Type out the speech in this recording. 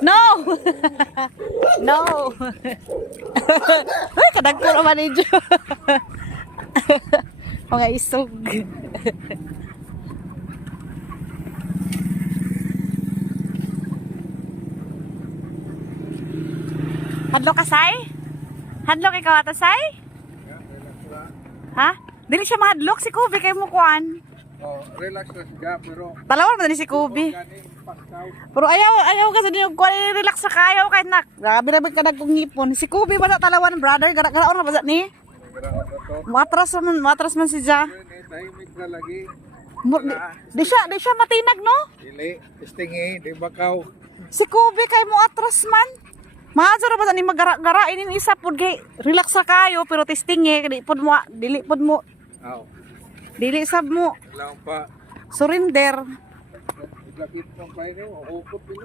No! No! Ay, kadagpo naman ni Jo. Mga isog. Hadlo ka, Say? Hadlok ikaw ato, Say? Ha? Dili siya mahadlok si Kubi kay mo kuan. Oh, relax na siya pero Talawan man ni si Kubi. Pero ayaw kasi din kuan relax sa kayo kay nak. Grabe na ka nagkong ngipon. Si Kubi ba sa talawan brother? Gara-gara na ba sa ni? Matras man si Ja. tahimik na lagi. Di siya matinag no? Dili, istingi, di bakaw. Si Kubi kay mo atras man. Maadso ra ba ni magara-gara inin isa pud kay relax sa kayo pero testing di pud mo dili pud mo Aw, dili sab mo lang pa. surrender. Iglapit mo pa rin, ukot din.